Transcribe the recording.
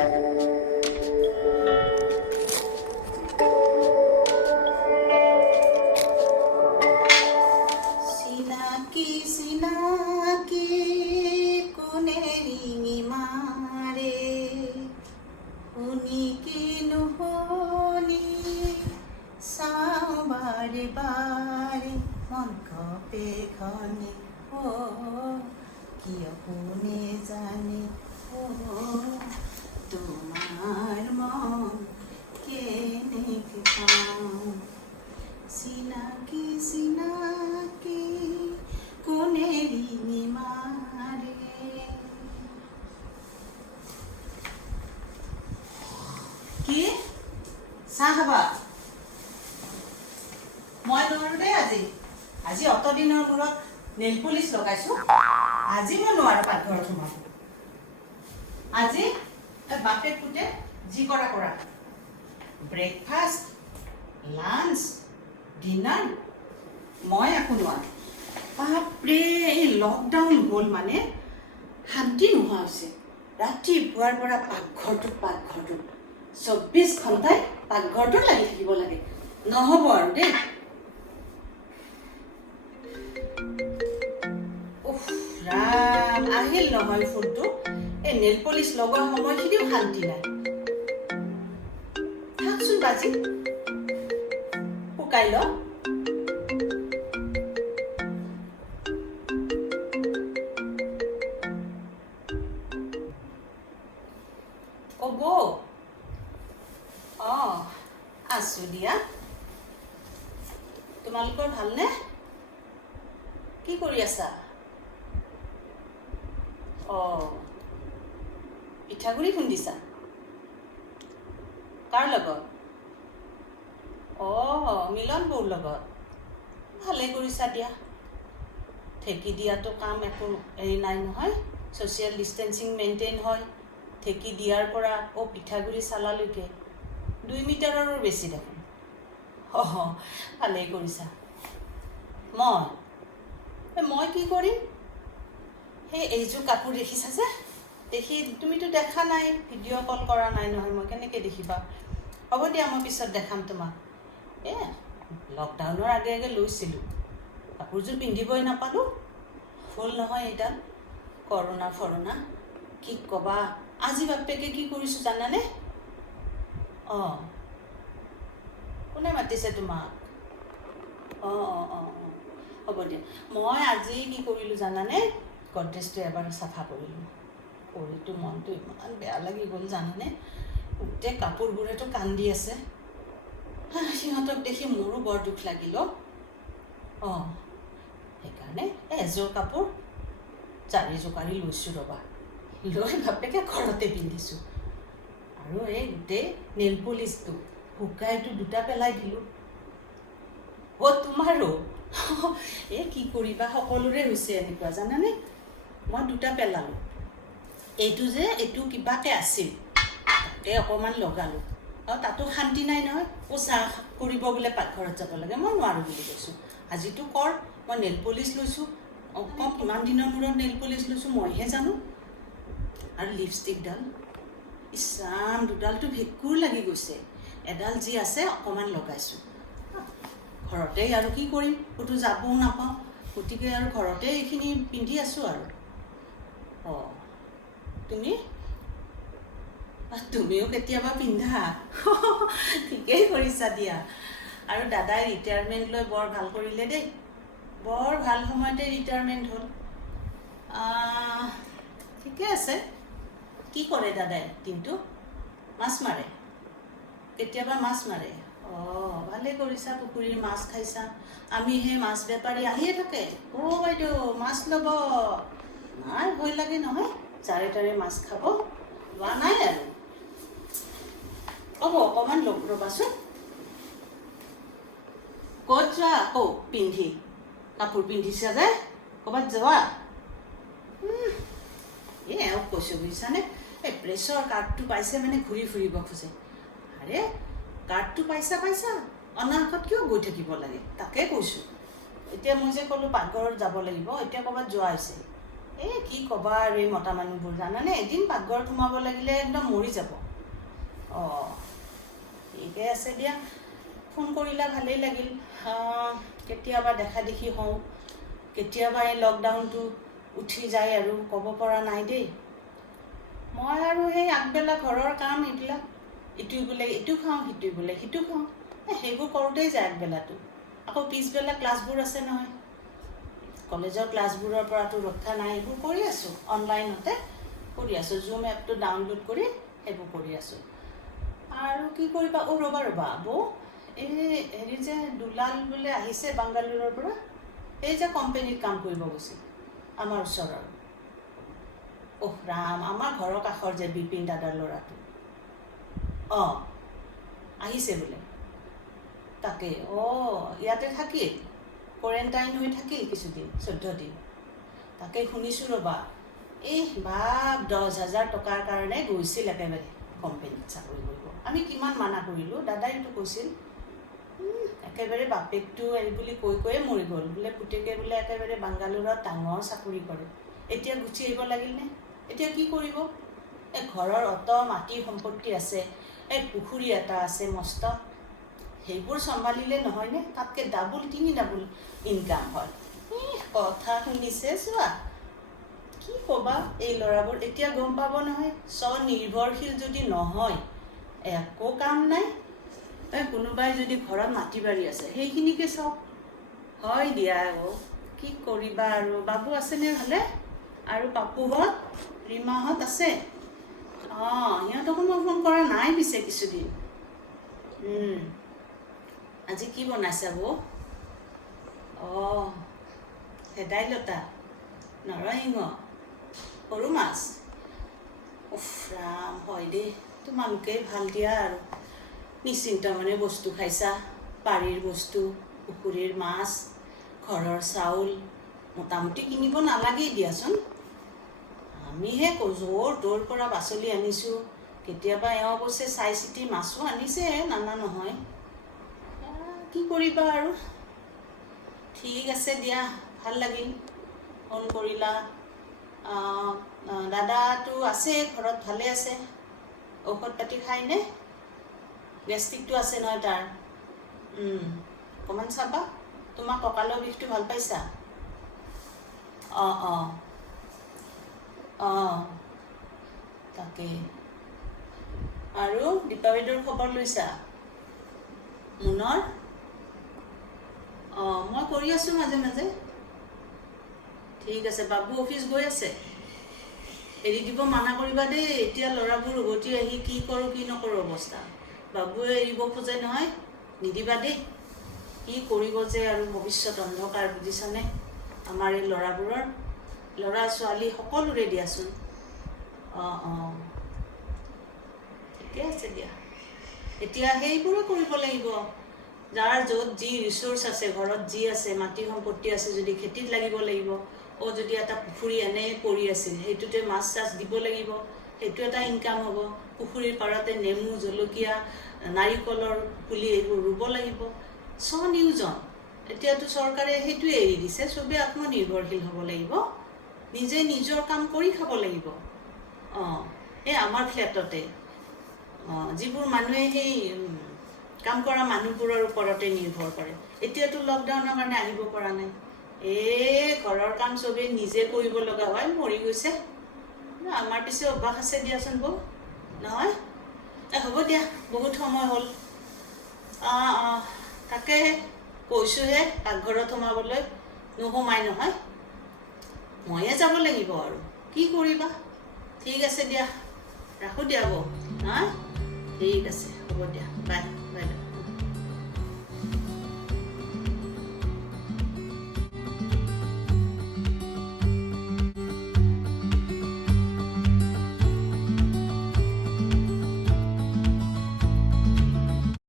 চিনাকি চিনাকি কোনে ৰিঙি মাৰে শুনি কি নুশুনি চাওঁ বাৰে বাৰে মন কপে খনি কিয় কোনে জানে তোমাৰ মন কেনেকে পাওঁ চিনাকি চিনাকি কোনে ৰিঙি মাৰে। কি চাহ খাবা? মই নোৱাৰো দেই আজি আজি অত দিনৰ মূৰত নেল পলিচ লগাইছো। আজি মই নোৱাৰো পাকঘৰত সোমাব। আজি বাপেক পুতে যি কৰা কৰা ব্ৰেকফাষ্ট লাঞ্চ ডিনাৰ মই একো নোৱাৰো। বাপৰে এই লকডাউন হ'ল মানে শান্তি নোহোৱা হৈছে। ৰাতিপুৱাৰ পৰা পাকঘৰটোত 24 ঘণ্টাই পাকঘৰটোত লাগি থাকিব লাগে। নহ'ব আৰু দেই। উফ ৰাম আহিল নহয় ফোনটো। এই নেল পলিচ লগোৱা সময়খিনিও শান্তি নাই। থাকচোন বাজি শুকাই ল। আছো দিয়া। তোমালোকৰ ভালনে? কি কৰি আছা? পিঠাগুড়ি খুন্দিছা? কাৰ লগত? মিলন বৌৰ লগত। ভালে কৰিছা দিয়া। ঠেকি দিয়াটো কাম একো হেৰি নাই নহয়। ছ'চিয়েল ডিষ্টেঞ্চিং মেইনটেইন হয়। ঠেকি দিয়াৰ পৰা পিঠাগুড়ি চালালৈকে 2 মিটাৰৰো বেছি দেখোন। ভালেই কৰিছা। মই কি কৰিম? সেই এইযোৰ কাপোৰ দেখিছা যে? তুমিতো দেখা নাই, ভিডিঅ' কল কৰা নাই নহয়। মই কেনেকৈ দেখিবা? হ'ব দিয়া, মই পিছত দেখাম তোমাক। লকডাউনৰ আগে আগে লৈছিলোঁ। কাপোৰযোৰ পিন্ধিবই নাপালোঁ। হ'ল নহয় এইডাল কৰোণা কি ক'বা। আজি বাপেকে কি কৰিছোঁ জানানে? কোনে মাতিছে তোমাক? হ'ব দিয়া। মই আজি কি কৰিলোঁ জানানে? গডৰেজটো এবাৰ চাফা কৰিলোঁ। কৰিতো মনটো ইমান বেয়া লাগি গ'ল জানানে? গোটেই কাপোৰবোৰেতো কান্দি আছে। সিহঁতক দেখি মোৰো বৰ দুখ লাগিল। সেইকাৰণে এযোৰ কাপোৰ জাৰি জোকাৰি লৈছোঁ ৰ'বা। লৈ বাপেকে ঘৰতে পিন্ধিছোঁ। আৰু এই গোটেই নেল পলিচটো শুকাইটো 2টা পেলাই দিলোঁ। তোমাৰো? কি কৰিবা, সকলোৰে হৈছে এনেকুৱা জানানে? মই 2টা পেলালোঁ। এইটো কিবাকে আছিল, তাকে অকণমান লগালোঁ। আৰু তাতো শান্তি নাই নহয়। চাহ কৰিব বোলে পাকঘৰত যাব লাগে। মই নোৱাৰোঁ বুলি কৈছোঁ। আজিতো কৰ, মই নেল পলিচ লৈছোঁ। কিমান দিনৰ মূৰত নেল পলিচ লৈছোঁ মইহে জানো। আৰু লিপষ্টিকডাল ইছৰাম, দুডালটো ভেঁকুৰ লাগি গৈছে। এডাল যি আছে অকণমান লগাইছোঁ। ঘৰতেই আৰু কি কৰিম, ক'তো যাবও নাপাওঁ। গতিকে আৰু ঘৰতে এইখিনি পিন্ধি আছোঁ আৰু। তুমিও কেতিয়াবা পিন্ধা? ঠিকেই কৰিছা দিয়া। আৰু দাদাই ৰিটায়াৰমেণ্ট লৈ বৰ ভাল কৰিলে দেই। বৰ ভাল সময়তে ৰিটায়াৰমেণ্ট হ'ল। ঠিকে আছে। কি কৰে দাদাই দিনটো? মাছ মাৰে? কেতিয়াবা মাছ মাৰে? ভালেই কৰিছা, পুখুৰীৰ মাছ খাইছা। আমি সেই মাছ বেপাৰী আহিয়ে থাকে। বাইদেউ মাছ ল'ব? নাই, ভয় লাগে নহয় যাৰে তাৰে মাছ খাব। লোৱা নাই আৰু। অকণমান ৰ'বাচোন। ক'ত যোৱা আকৌ পিন্ধি? কাপোৰ পিন্ধিছা যে ক'ৰবাত যোৱা? এওঁক কৈছোঁ বুজিছানে? এই প্ৰেছৰ কাৰ্ডটো পাইছে মানে ঘূৰি ফুৰিব খোজে। আৰে কাৰ্ডটো পাইছা অনাহকত কিয় গৈ থাকিব লাগে? তাকে কৈছোঁ। এতিয়া মই যে ক'লোঁ পাকঘৰত যাব লাগিব, এতিয়া ক'ৰবাত যোৱা হৈছে। এই কি ক'বা আৰু এই মতা মানুহবোৰ জানানে, এদিন পাকঘৰত সোমাব লাগিলে একদম মৰি যাব। অঁ ঠিকে আছে দিয়া, ফোন কৰিলা ভালেই লাগিল। কেতিয়াবা দেখা দেখি হওঁ, কেতিয়াবা এই লকডাউনটো উঠি যায় আৰু ক'ব পৰা নাই দেই। মই আৰু সেই আগবেলা ঘৰৰ কাম এইবিলাক, ইটো বোলে ইটো খাওঁ, সিটো বোলে সিটো খাওঁ, সেইবোৰ কৰোঁতেই যায় আগবেলাটো। আকৌ পিছবেলা ক্লাছবোৰ আছে নহয়, কলেজৰ ক্লাছবোৰৰ পৰাতো ৰক্ষা নাই, এইবোৰ কৰি আছোঁ, অনলাইনতে কৰি আছোঁ, জুম এপটো ডাউনলোড কৰি সেইবোৰ কৰি আছোঁ। আৰু কি কৰিবা, ৰ'বা বৌ, এই হেৰি যে দুলাল বোলে আহিছে বাংগালোৰৰ পৰা, এই যে কোম্পানীত কাম কৰিব গৈছিল আমাৰ ওচৰৰ। ৰাম, আমাৰ ঘৰৰ কাষৰ যে বিপিন দাদাৰ ল'ৰাটো। অঁ আহিছে বোলে, তাকে ইয়াতে থাকিল, কোৱাৰেণ্টাইন হৈ থাকিল কিছুদিন, 14 দিন। তাকে শুনিছোঁ ৰ'বা, এই 10,000 টকাৰ কাৰণে গৈছিল একেবাৰে কোম্পানীত চাকৰি কৰিব। আমি কিমান মানা কৰিলোঁ, দাদাইতো কৈছিল, একেবাৰে বাপেকটো এই বুলি কৈয়ে মৰি গ'ল বোলে, পুতেকে বোলে একেবাৰে বাংগালোৰত ডাঙৰ চাকৰি কৰে, এতিয়া গুচি আহিব লাগিল নে? এতিয়া কি কৰিব? এই ঘৰৰ অত মাটি সম্পত্তি আছে, এই পুখুৰী এটা আছে মস্ত, সেইবোৰ চম্ভালিলে নহয়নে? তাতকৈ তিনি ডাবুল ইনকাম হয়। কথা শুনিছে চোৱা, কি ক'বা এই ল'ৰাবোৰ, এতিয়া গম পাব নহয়, স্বনিৰ্ভৰশীল যদি নহয় একো কাম নাই। কোনোবাই যদি ঘৰত মাটি বাৰী আছে সেইখিনিকে চাওক। হয় দিয়া, কি কৰিবা আৰু। বাবু আছেনে ভালে? আৰু পাপুহঁত, ৰীমাহঁত আছে? সিহঁতকো মই ফোন কৰা নাই পিছে কিছুদিন। আজি কি বনাইছা বৌ? ভেদাইলতা, নৰসিংহ, সৰু মাছ। ৰাম, হয় দেই, তোমালোকেই ভাল দিয়া আৰু, নিশ্চিন্ত মানে বস্তু খাইছা, বাৰীৰ বস্তু, পুখুৰীৰ মাছ, ঘৰৰ চাউল, মোটামুটি কিনিব নালাগেই দিয়াচোন। আমিহে য'ৰ ত'ৰ পৰা পাচলি আনিছোঁ, কেতিয়াবা এওঁ অৱশ্যে চাই চিতি মাছো আনিছে, নানা নহয়। কি কৰিবা আৰু। ঠিক আছে দিয়া, ভাল লাগিল ফোন কৰিলা। দাদাটো আছে ঘৰত, ভালে আছে? ঔষধ পাতি খায়নে? গেষ্ট্ৰিকটো আছে নহয় তাৰ। অকণমান চাবা, তোমাৰ কঁকালৰ বিষটো ভাল পাইছা? তাকে। আৰু দীপা বাইদেউৰ খবৰ লৈছা? মুনৰ? মই কৰি আছোঁ মাজে মাজে। ঠিক আছে। বাবু অফিচ গৈ আছে? এৰি দিব মানা কৰিবা দেই, এতিয়া ল'ৰাবোৰ উভতি আহি কি কৰোঁ কি নকৰোঁ অৱস্থা। বাবুৱে এৰিব খোজে নহয়, নিদিবা দেই। কি কৰিব যে আৰু, ভৱিষ্যত অন্ধকাৰ বুজিছানে? আমাৰ এই ল'ৰাবোৰৰ, ল'ৰা ছোৱালী সকলোৰে দিয়াচোন। ঠিকে আছে দিয়া, এতিয়া সেইবোৰে কৰিব লাগিব। যাৰ য'ত যি ৰিচোৰ্চ আছে, ঘৰত যি আছে, মাটি সম্পত্তি আছে, যদি খেতিত লাগিব লাগিব। যদি এটা পুখুৰী এনেই পৰি আছিল, সেইটোতে মাছ চাছ দিব লাগিব, সেইটো এটা ইনকাম হ'ব। পুখুৰীৰ পাৰতে নেমু, জলকীয়া, নাৰিকলৰ পুলি এইবোৰ ৰুব লাগিব। স্বনিয়োজন, এতিয়াতো চৰকাৰে সেইটোৱে এৰি দিছে, চবেই আত্মনিৰ্ভৰশীল হ'ব লাগিব, নিজে নিজৰ কাম কৰি খাব লাগিব। এই আমাৰ ফ্লেটতে যিবোৰ মানুহে সেই কাম কৰা মানুহবোৰৰ ওপৰতে নিৰ্ভৰ কৰে, এতিয়াতো লকডাউনৰ কাৰণে আহিব পৰা নাই, ঘৰৰ কাম চবেই নিজে কৰিব লগা হয়, মৰি গৈছে। আমাৰ পিছে অভ্যাস আছে দিয়াচোন বৌ, নহয়? হ'ব দিয়া, বহুত সময় হ'ল। তাকে কৈছোঁহে পাকঘৰত সোমাবলৈ, নোসোমাই নহয়, ময়ে যাব লাগিব আৰু, কি কৰিবা। ঠিক আছে দিয়া, ৰাখোঁ দিয়া বৌ। ঠিক আছে, হ'ব দিয়া, বাই।